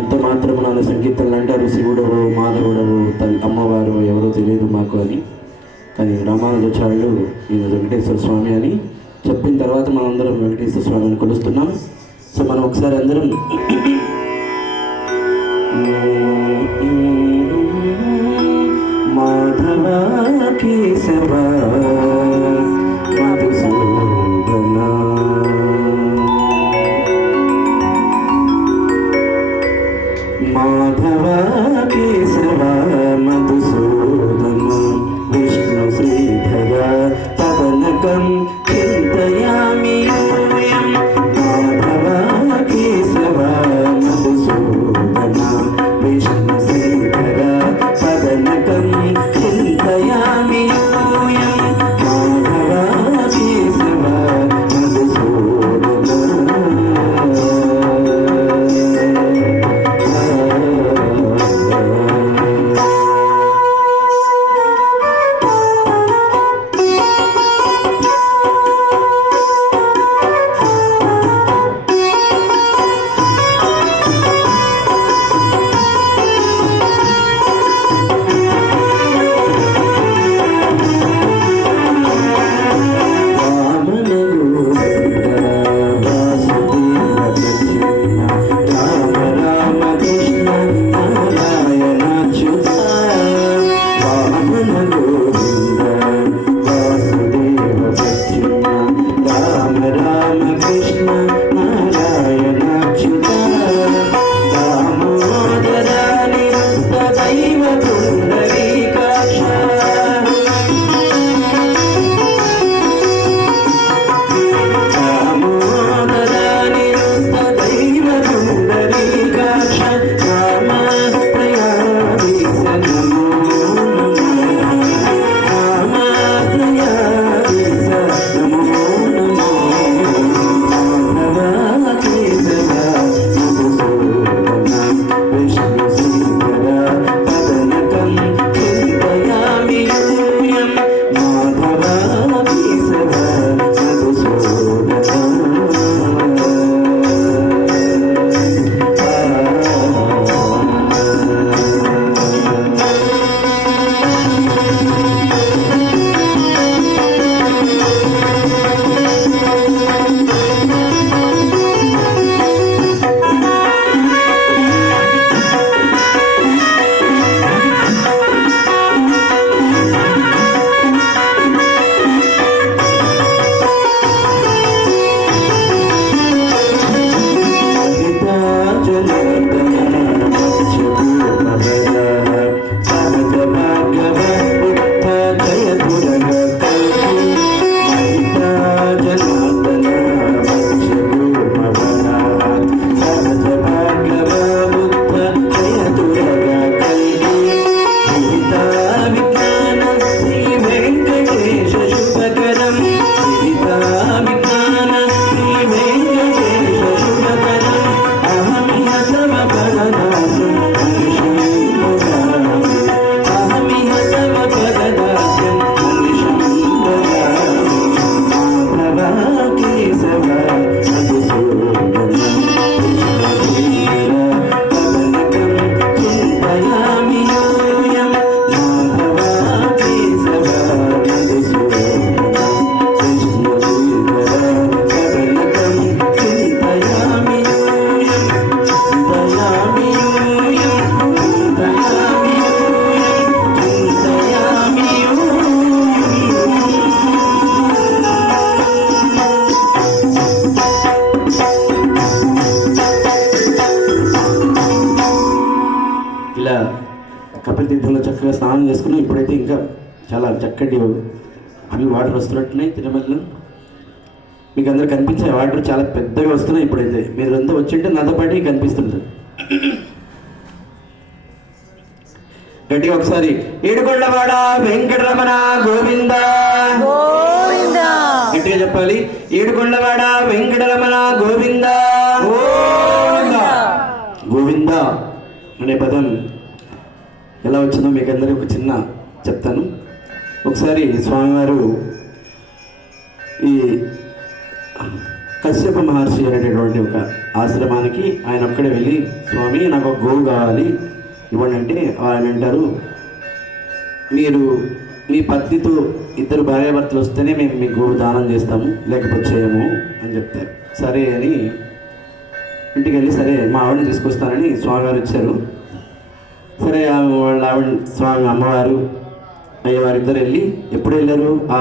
ఎంత మాత్రమున సంకీర్తనలు అంటారు శివుడవు మాధవుడవు అమ్మవారు ఎవరో తెలియదు మాకు అని. కానీ రామానుజాచార్యులు ఈయన వెంకటేశ్వర స్వామి అని చెప్పిన తర్వాత మనందరం వెంకటేశ్వర స్వామిని కొలుస్తున్నాం. సో మనం ఒకసారి అందరం మాధవ కేశవ మధుసూదన మాధవ కేశవ మధుసూదన విష్ణు శ్రీధర పవనకం చింతయామి యూయం మాధవ కేశవ మధుసూదన విష్ణు శ్రీధర పవనకం చింతయామి యూయం మాధవ కేశవ కపిల తీర్థంలో చక్కగా స్నానం చేసుకున్నాం. ఇప్పుడైతే ఇంకా చాలా చక్కటి అవి వాటర్ వస్తున్నట్టున్నాయి తిరుమలలో. మీకు అందరూ కనిపించే వాటర్ చాలా పెద్దగా వస్తున్నాయి. ఇప్పుడైతే మీరు అంతా వచ్చింటే నాతో పాటు కనిపిస్తుంటారు. గట్టిగా ఒకసారి ఏడుకొండవాడ వెంకటరమణ గోవింద గోవింద గట్టిగా చెప్పాలి. ఏడుకొండవాడ వెంకటరమణ గోవింద గోవింద గోవింద అనే పదం ఎలా వచ్చిందో మీకు అందరికీ ఒక చిన్న చెప్తాను. ఒకసారి స్వామివారు ఈ కశ్యప మహర్షి అనేటటువంటి ఒక ఆశ్రమానికి ఆయన ఒక్కడే వెళ్ళి, స్వామి నాకు ఒక గోవు కావాలి ఇవ్వండి అంటే ఆయన అంటారు, మీరు మీ పత్నితో ఇద్దరు భార్యాభర్తలు వస్తేనే మేము మీకు గోవు దానం చేస్తాము, లేకపోతే చేయము అని చెప్తారు. సరే అని ఇంటికి వెళ్ళి, సరే మా ఆవిడని తీసుకొస్తానని స్వామివారు ఇచ్చారు. సరే వాళ్ళ ఆవిడ స్వామి అమ్మవారు అయ్యవారు ఇద్దరు వెళ్ళి, ఎప్పుడు వెళ్ళారు? ఆ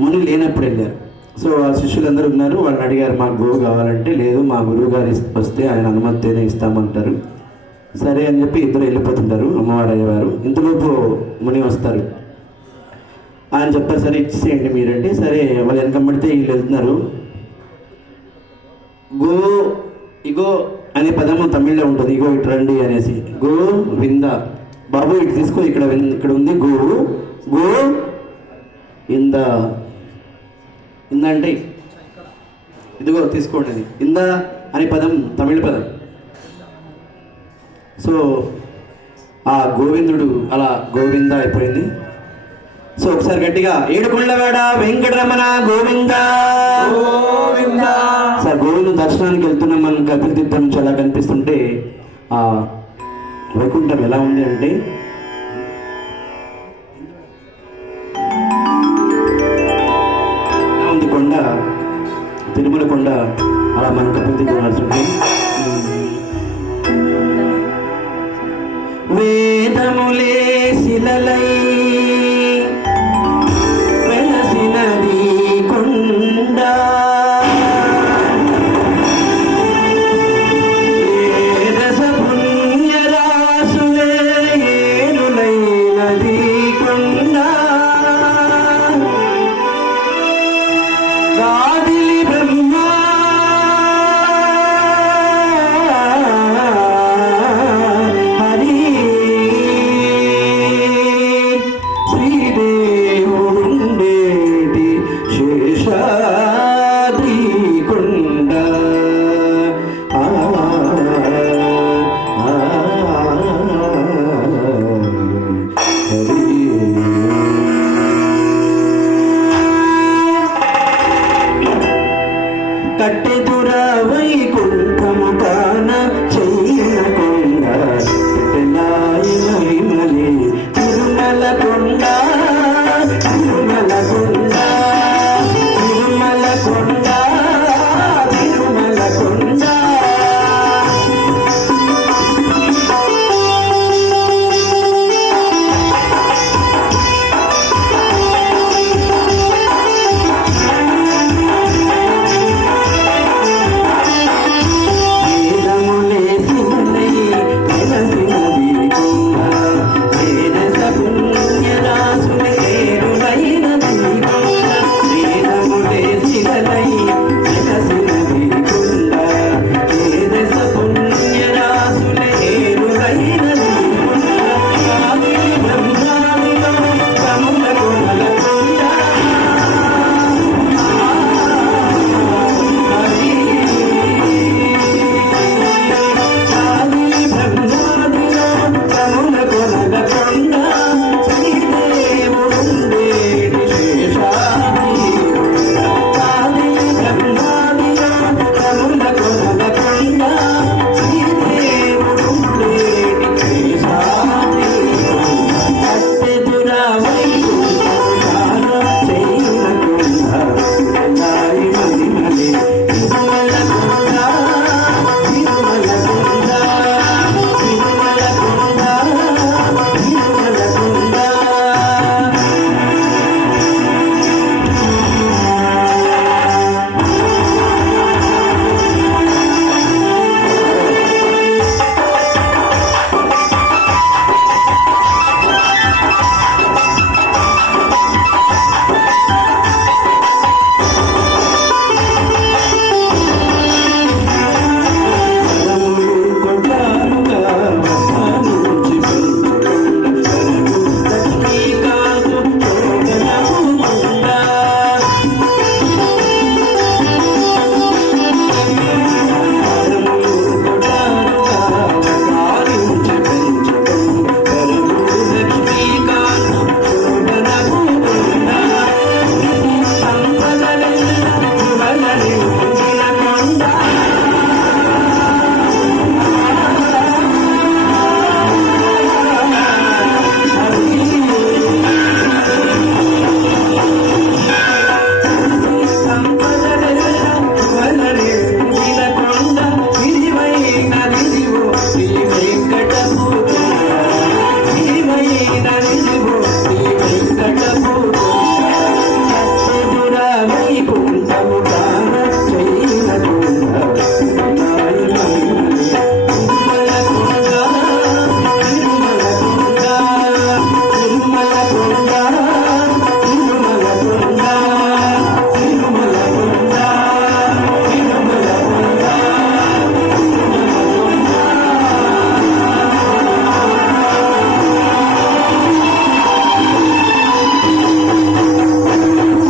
ముని లేనప్పుడు వెళ్ళారు. సో ఆ శిష్యులందరూ ఉన్నారు, వాళ్ళని అడిగారు మాకు గోవు కావాలంటే, లేదు మా గురువు గారు వస్తే ఆయన అనుమతితోనే ఇస్తామంటారు. సరే అని చెప్పి ఇద్దరు వెళ్ళిపోతుంటారు, అమ్మవారు అయ్యవారు. ఇంతలోపు ముని వస్తారు. ఆయన చెప్పారు, సరే ఇచ్చేసేయండి మీరంటే. సరే వాళ్ళు వెనకబడితే వీళ్ళు వెళ్తున్నారు. గో ఇగో అనే పదము తమిళ్లో ఉంటుంది, ఇగో ఇటు రండి అనేసి. గో వింద, బాబు ఇటు తీసుకో, ఇక్కడ ఉంది గోవు, గో ఇంద. ఇంద అంటే ఇదిగో తీసుకోండి అని. ఇంద అనే పదం తమిళ పదం. సో ఆ గోవిందుడు అలా గోవింద అయిపోయింది. సో ఒకసారి గట్టిగా, ఏడుకొండవాడ వెంకటరమణ గోవింద గోవింద. సార్ గోవిందు దర్శనానికి వెళ్తున్నాం మనం, కపిలతీర్థం నుంచి అలా కనిపిస్తుంటే ఆ వైకుంఠం ఎలా ఉంది అంటే, కొండ తిరుమల కొండ అలా మన కపిలతీర్థం నడుస్తుంటే